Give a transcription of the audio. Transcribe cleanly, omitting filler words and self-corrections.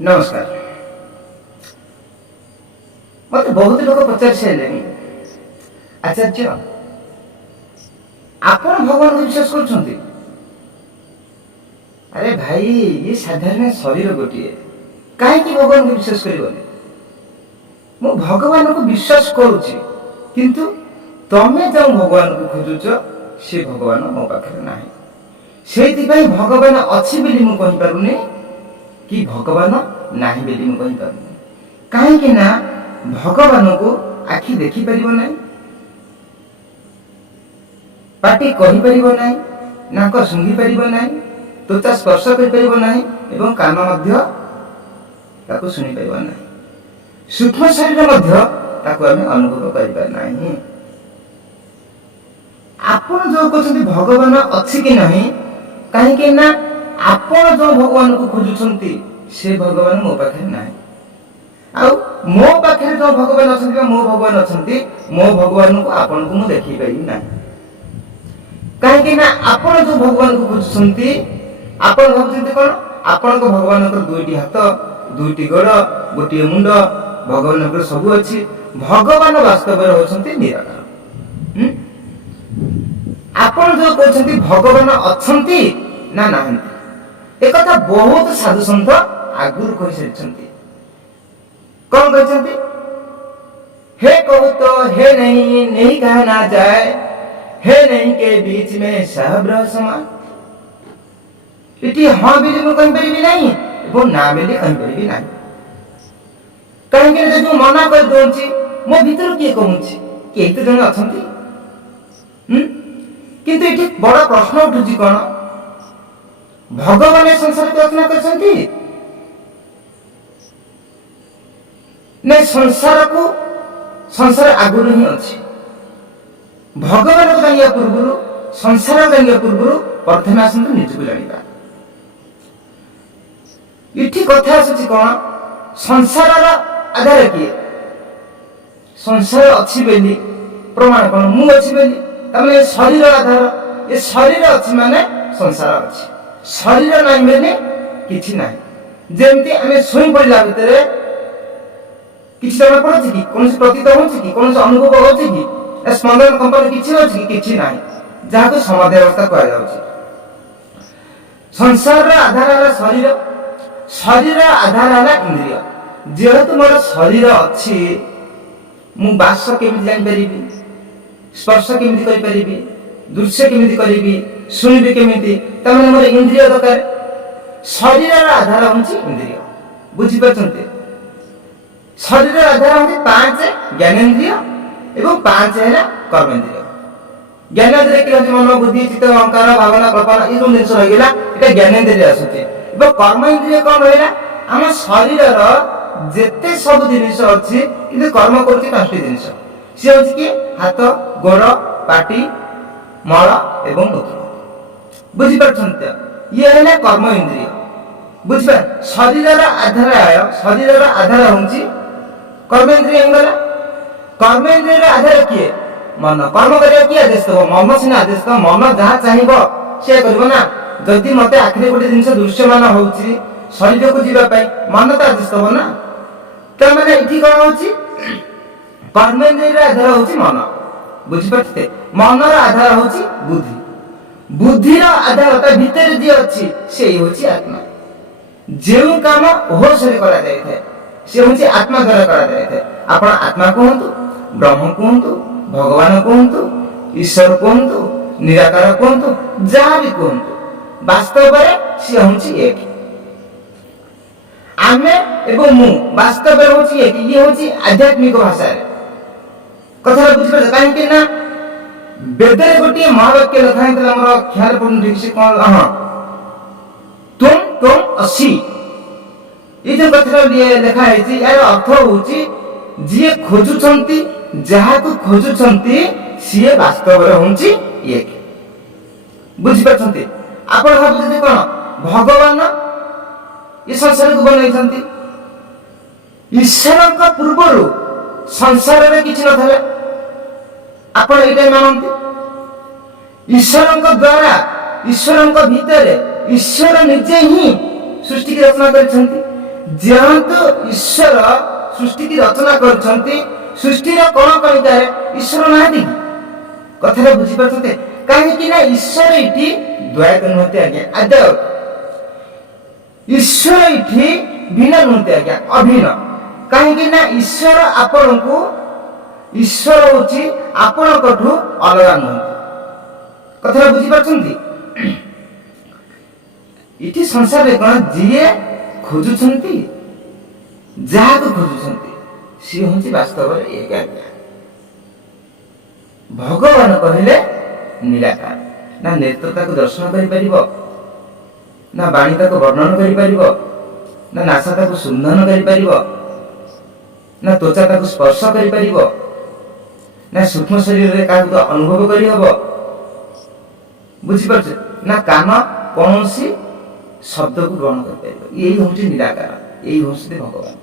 नमस्कार। मत बहुत लोक पचार सारे आचार्य आपण भगवान को विश्वास कर। अरे भाई ये साधारण शरीर गोटे कहीं भगवान को विश्वास कर भगवान को विश्वास करुच्ची किंतु तमें जो भगवान को खोजुच से भगवान मो पाखे ना से भगवान अच्छी बोली मु कहि पारुनी कि भगवान नाही बोली मु कहि पारुनी कहीं ना भगवान को आखि देखि परिबो नाही पाटी कहि परिबो नाही नाक सुंघी परिबो नाही त्वचा स्पर्श करि परिबो नाही एवं कान मध्य ताको सुनि परिबो नाही सूक्ष्म शरीर मध्य ताको आमे अनुभव करिबा नाही। आपण जो कहते भगवान अच्छी कि नहीं कहीं ना आपण जो भगवान को खोजुछंती से भगवान मो पाखे नाही आ मो पाखे जो भगवान अछंती मो भगवान अछंती मो भगवान को आपण को मु देखि पाइबी नाही कहीं ना आपण जो भगवान को खोजुछंती आपण भाबुछंती कोन आपण को भगवान को दुईटी हाथ दुईटी गोड़ गोटे मुंड भगवान को सब अछि भगवान वास्तव में होछंती निराकार। आपण जो कहते भगवान अछंती ना नाहंती एक कथा बहुत साधु संत आगुर कहि सारिछंती कौन कहते हे कहू तो हे नहीं कहा ना जाए हे नहीं के बीच में सहब्रह समान इति हाँ बेली मु कहि परिबि नाही एवं ना बेली कहि परिबि नाही कहीं के जो मना कर दोंची मो भीतर किए कहूची के तो जन अछंती किंतु एठी बड़ा प्रश्न उठुची कोन भगवान संसार को रचना करछंती ने संसार आगुरु ही अछि भगवान को जानिया पूर्वरु संसार जानिया पूर्वरु प्रथमे आसंतु निजको जानिबा इठी कथा आछि कोन संसारर आधार किए संसार अच्छी बेली प्रमाण कोन मु अछि बेली तमने शरीर आधार ये शरीर अछि माने संसार अछि शरीर नाही बेली किछि नाही जेमति हमें सोई पड़ला भितरे किछि जଣା पड़छि कि कोन से प्रतीत होछि कि कोन से अनुभव होछि कि स्पंदन कंपन किछि होछि कि किछि नाही जहा को समाधि अवस्था कहै जाउछि। संसार रा आधार है शरीर शरीर आधार है इंद्रिय जेहेतु मोर शरीर अछि मु बास केमि जानि परिबि स्पर्श केमि करि परिबि दृश्य केमि करिबि सुनिबि केमि तमने मोर इंद्रिय दरकार शरीर रा आधार होछि इंद्रिय बुझि परछन्ते शरीर रा आधार होछि पांच ज्ञानेन्द्रिय एवं पांच है कर्मेन्द्रिय ज्ञानेन्द्रिय कि होछि मन बुद्धि चित्त अहंकार भावना कल्पना ई जो जिंस रह गेला एटा ज्ञानेन्द्रिय आसुछि एवं कर्मेन्द्रिय कोन रहला हम शरीर रा जेते सब जिनिस अछि कि कर्म करछि पांचटी जिनिस से होछि कि हाथ गोड़ पाटी मल एवं मूत्र बुझि परछन्ते ये है कर्म इंद्रिय बुझबा शरीर रा आधार होछि कर्मेन्द्रिय हिंगला कर्मेन्द्रिय रा आधार किए मन कर्म करिया किए आदेश दो मन सिना आदेश दो मन जहा चाहिबो से करबो ना जदि मते आखिरे गोटे जिनिस दृश्यमान होछि शरीर को जीवा पाई मन तो आदेश दो ना त माने इठी कोन होछि कर्मेन्द्रिय रा आधार होछि मन बुझि परछते मन रा आधार होछि बुद्धि बुद्धि रा आधार त भीतर जे अछि सेही होछि आत्मा जेउ काम होश रे करा जाय थे से होछि आत्मा द्वारा करा जाय थे आपण आत्मा कहंतु ब्रह्म कहंतु भगवान कहंतु ईश्वर कहंतु निराकार कहंतु जहा भी कहंतु वास्तव रे से होछि एक आमे एवं मु वास्तव रे होछि एक ये होछि आध्यात्मिक भाषा रे कथा बुझि पर काहे कि ना वेद रे गोटे महावाक्य लिखा है हमर ख्याल पड़न ठीक से कोन हां तुम असी ये जो कथा लिखा है यार अर्थ होछि जे खोजुछंती जहा को खोजुछंती सिए वास्तव रे होछि एक बुझि परछंती आपण भाबुछंती कोन भगवान ये संसार को बनैछंती ईश्वर का पूर्वरु संसार रे किछि नथले आपण एटा मानंती ईश्वर का द्वारा ईश्वर का भीतर ईश्वर निजे ही सृष्टि की रचना करछंती ଯେହେତୁ ଈଶ୍ୱର ସୃଷ୍ଟିକି ରଚନା କରିଛନ୍ତି, ସୃଷ୍ଟିର କଣ କଣିକାରେ ଈଶ୍ୱର ନାହାନ୍ତି କି? କଥାଟା ବୁଝିପାରୁଛନ୍ତି? କାହିଁକି ନା ଈଶ୍ୱର ଏଠି ଦ୍ୱୈତ ନୁହନ୍ତି ଆଜ୍ଞା, ଆଦ୍ୟ। ଈଶ୍ୱର ଏଠି ଭିନ୍ନ ନୁହନ୍ତି ଆଜ୍ଞା, ଅଭିନ୍ନ। କାହିଁକି ନା ଈଶ୍ୱର ହଉଛି ଆପଣଙ୍କଠୁ ଅଲଗା ନୁହନ୍ତି। କଥାଟା ବୁଝିପାରୁଛନ୍ତି? ଏଠି ସଂସାରରେ କଣ ଯିଏ ଖୋଜୁଛନ୍ତି, ଯାହାକୁ ଖୋଜୁଛନ୍ତି ସିଏ ହଉଛି ବାସ୍ତବରେ ଏକ ଆଜ୍ଞା। ଭଗବାନ କହିଲେ ନିରାକାର। ନା ନେତ୍ର ତାକୁ ଦର୍ଶନ କରିପାରିବ, ନା ବାଣୀ ତାକୁ ବର୍ଣ୍ଣନ କରିପାରିବ, ନା ନାସା ତାକୁ ସୁନ୍ଦନ କରିପାରିବ, ନା ତ୍ୱଚା ତାକୁ ସ୍ପର୍ଶ କରିପାରିବ, ନା ସୂକ୍ଷ୍ମ ଶରୀରରେ କାହାକୁ ଅନୁଭବ କରିହବ। ବୁଝିପାରୁଛ? ନା କାନ କୌଣସି ଶବ୍ଦକୁ ଗ୍ରହଣ କରିପାରିବ। ଏଇ ହଉଛି ନିରାକାର, ଏଇ ହଉଛନ୍ତି ଭଗବାନ।